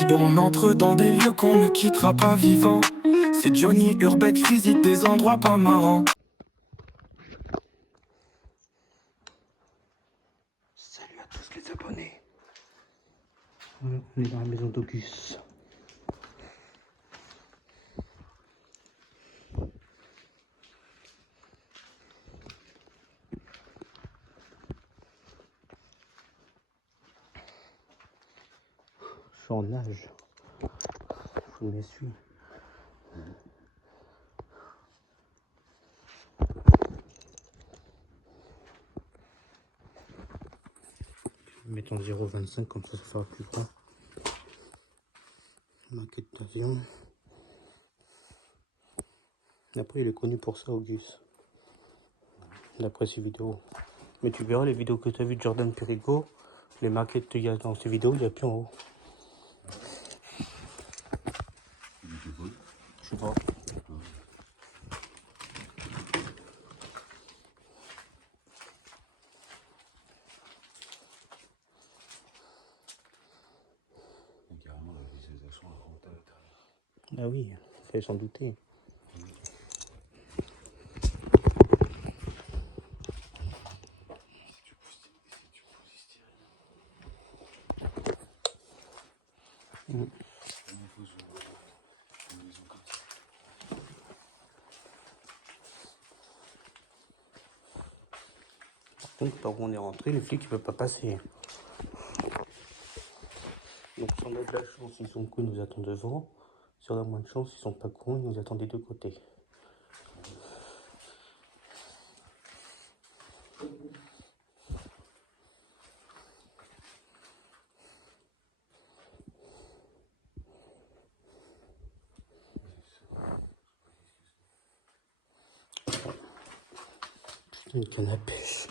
Si on entre dans des lieux qu'on ne quittera pas vivant, c'est Johnny Urbex visite des endroits pas marrants. Salut à tous les abonnés. Voilà, on est dans la maison d'Auguste. Je suis en nage. Je m'essuie. Mettons 0,25 comme ça fera plus grand. Maquette d'avion. Après il est connu pour ça, Auguste. D'après ses vidéos. Mais tu verras les vidéos que tu as vues de Jordan Perigo, les maquettes qu'il y a dans ces vidéos, il n'y a plus en haut. Je sais pas. Carrément, la visualisation à rentable. Ah oui, fallait s'en douter. Donc par où on est rentré, les flics ne peuvent pas passer. Donc si on a de la chance, ils sont cons, ils nous attendent devant. Si on a moins de chance, ils sont pas cons, ils nous attendent des deux côtés. Putain, une canne à pêche.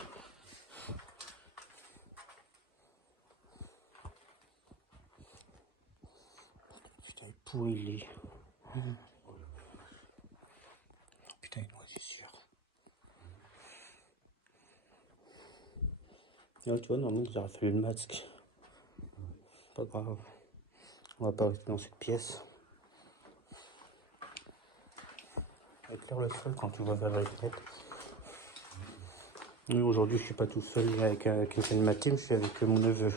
Putain, il est pourri, il est. Putain, une moisissure. Là, tu vois, normalement, il aurait fallu le masque. Pas grave. On va pas rester dans cette pièce. Éclaire le sol quand tu vas vers la fenêtre. Oui, aujourd'hui, je suis pas tout seul avec quelqu'un de ma team, je suis avec mon neveu.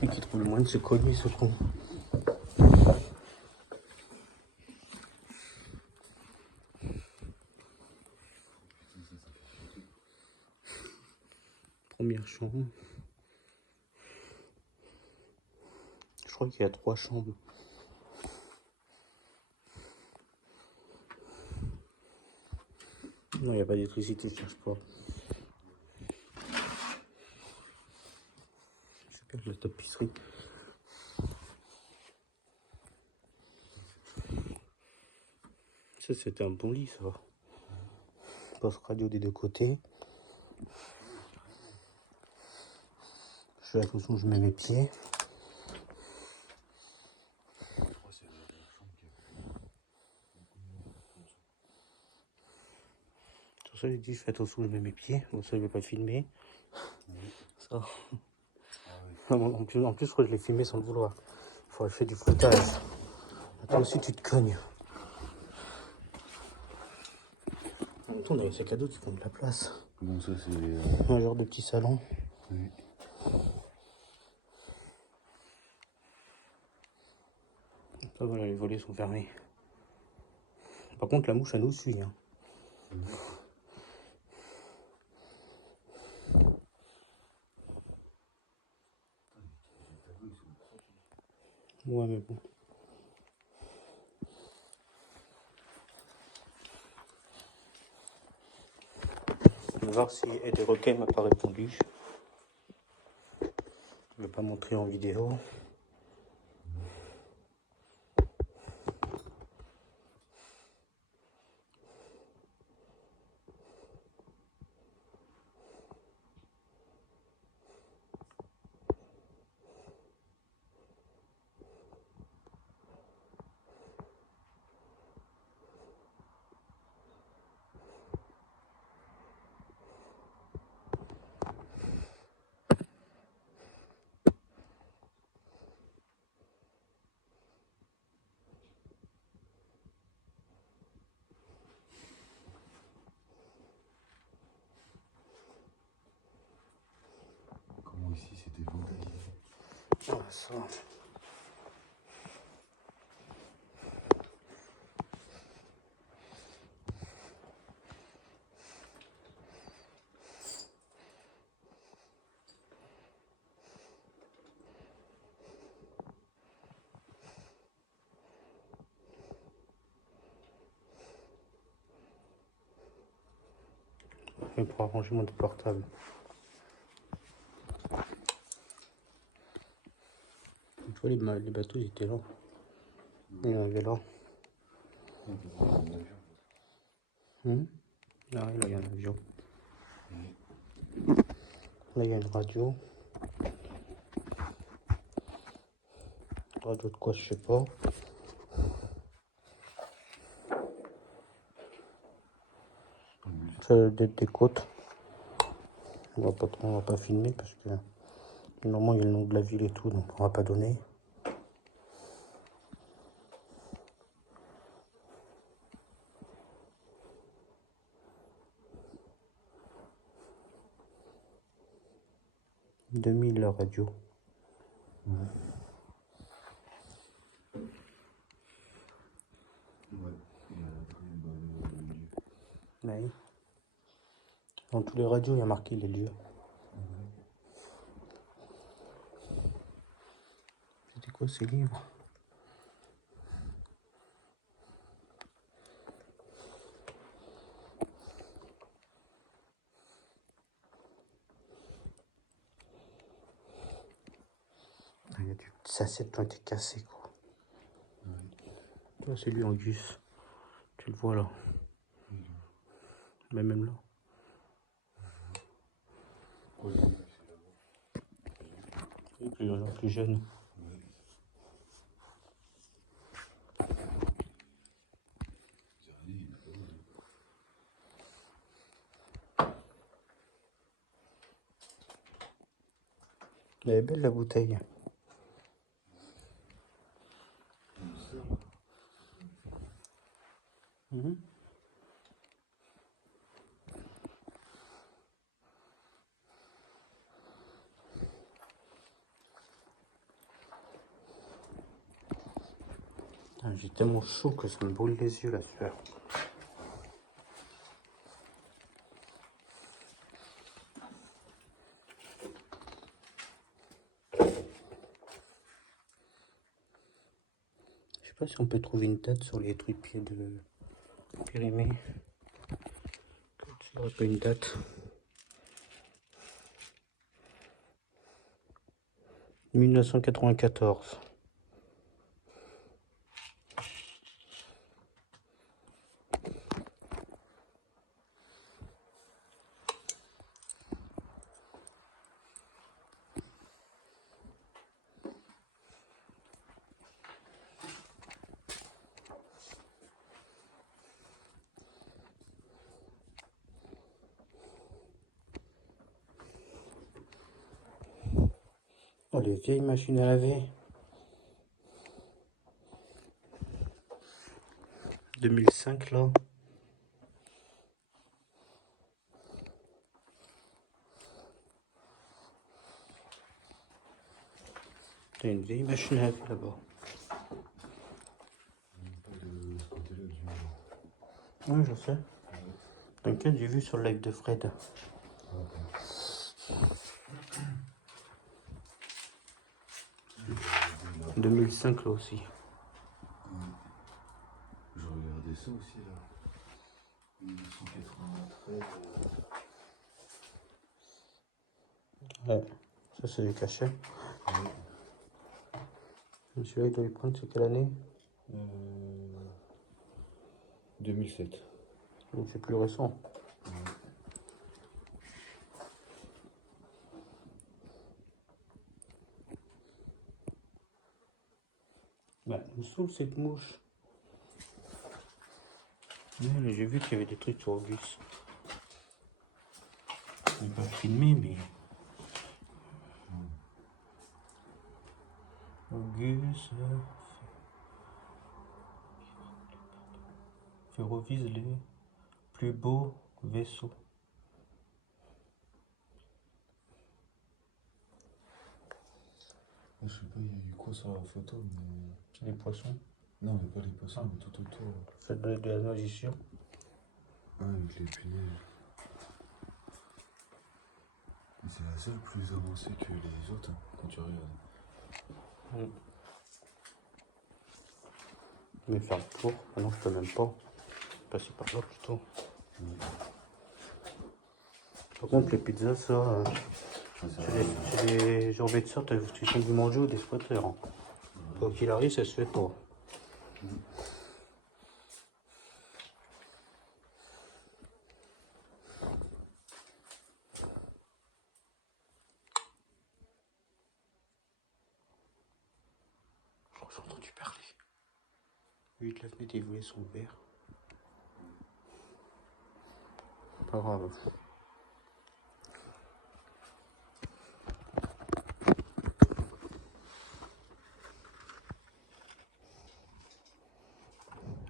Celui qui trouve le moyen de se cogner, ce con. Première chambre. Je crois qu'il y a 3 chambres. Non, il n'y a pas d'électricité, je cherche pas. J'espère que la tapisserie. Ça, c'était un bon lit, ça. Poste radio des deux côtés. Je fais attention, je mets mes pieds. Sur ça, j'ai dit, je fais attention, je mets mes pieds. Bon, ça, je vais pas filmer. Ça. En plus, je crois que je l'ai filmé sans le vouloir. Faut que je fais du foutage. Attends, aussi, tu te cognes. En même temps, on a les sacs à dos qui font de la place. Bon, ça, c'est. Un genre de petit salon. Oui. Ça, voilà, les volets sont fermés. Par contre, la mouche, elle nous suit. Hein. Ouais, mais bon. On va voir si Ed et Roquet m'a pas répondu. Je ne vais pas montrer en vidéo. ça. Et pour arranger mon portable. Tu vois, les bateaux, ils étaient là. Il y en avait là. Ah, là, il y a un avion. Là, il y a une radio. Radio de quoi, je sais pas. Ça doit être des côtes. On va pas filmer parce que normalement il y a le nom de la ville et tout, donc on va pas donner. « 2000 la radio. » Oui. Dans tous les radios, il y a marqué les lieux. C'était quoi ces livres? Il y a des assiettes qui ont été cassées, quoi. C'est lui en gus. Tu le vois là. Mais même là. Plus jeune. Elle est belle la bouteille. J'ai tellement chaud que ça me brûle les yeux la sueur. Je sais pas si on peut trouver une date sur les trucs de périmé. Il n'y aurait pas une date. 1994. Oh, les vieilles machines à laver. 2005 là. T'as une vieille machine à laver là-bas. Oui, je sais. T'inquiète, j'ai vu sur le live de Fred. 2005 là aussi. Je regardais ça aussi là. 1993. Ouais, ça c'est les cachets. Celui-là il doit les prendre, c'est quelle année? 2007. Donc c'est plus récent. Bah, elle me saoule cette mouche. Ouais, j'ai vu qu'il y avait des trucs sur Auguste. Je vais pas filmer, mais. Auguste. Ferrovise les plus beaux vaisseaux. Je sais pas, il y a eu quoi sur la photo, mais. C'est des poissons. Non, mais pas les poissons, mais tout autour. C'est de la nourriture. Ouais, avec les punaises. Mais c'est la seule plus avancée que les autres, hein, quand tu regardes. Mais faire le tour, ah non, je peux même pas. Passer par là plutôt. Par contre, les pizzas, ça, c'est des jambes de sorte, tu sont du manger ou des squatteurs. Hein. Quoi qu'il arrive, ça se fait pas. Je crois que j'ai entendu parler. Lui, de la fenêtre, il voulait son verre. Pas grave.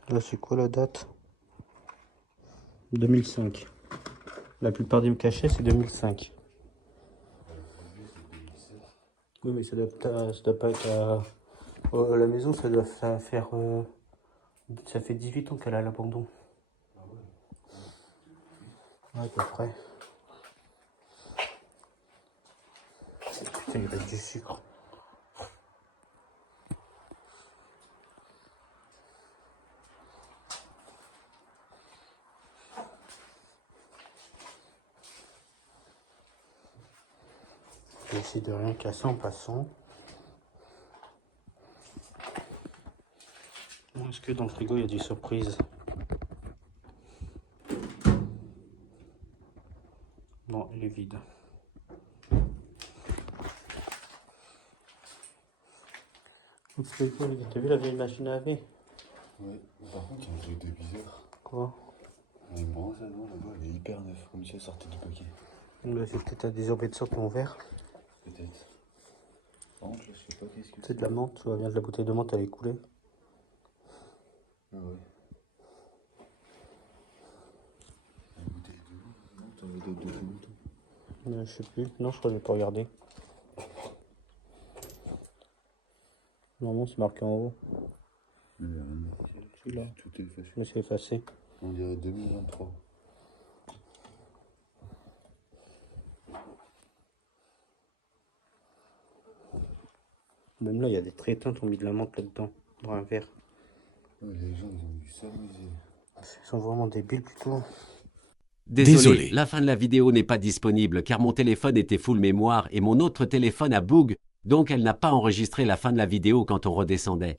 Là, c'est quoi la date? 2005. La plupart des cachets, c'est 2005. Oui, mais ça doit pas être à... la maison, ça doit faire... ça fait 18 ans qu'elle a l'abandon. Ouais, à peu près. Putain, il reste du sucre. Je vais essayer de rien casser en passant. Bon, est-ce que dans le frigo il y a des surprises? Non, il est vide. Le frigo, t'as vu la vieille machine à laver? Ouais, par contre, il y a un truc de bizarre. Quoi? Une brosse à dents là-bas, elle est hyper neuve, comme si elle sortait du paquet. C'est peut-être à des objets de sorte en verre. Peut-être. Par contre, là, je sais pas qu'est-ce que C'est de la menthe, tu vois bien que la bouteille de menthe elle est coulée. Ah ouais. La bouteille de l'eau. Non, t'en veux d'autres documents, toi? Je sais plus, non je crois que j'ai pas regardé. Normalement c'est marqué en haut. Il y a rien. Celui-là. Tout est effacé. Mais c'est effacé. On dirait 2023. Même là il y a des traits teintes, on mis de la menthe là-dedans, dans un verre. Ouais, les gens, ils ont dû s'amuser. Ils sont vraiment débiles plutôt. Désolé, la fin de la vidéo n'est pas disponible car mon téléphone était full mémoire et mon autre téléphone a bug, donc elle n'a pas enregistré la fin de la vidéo quand on redescendait.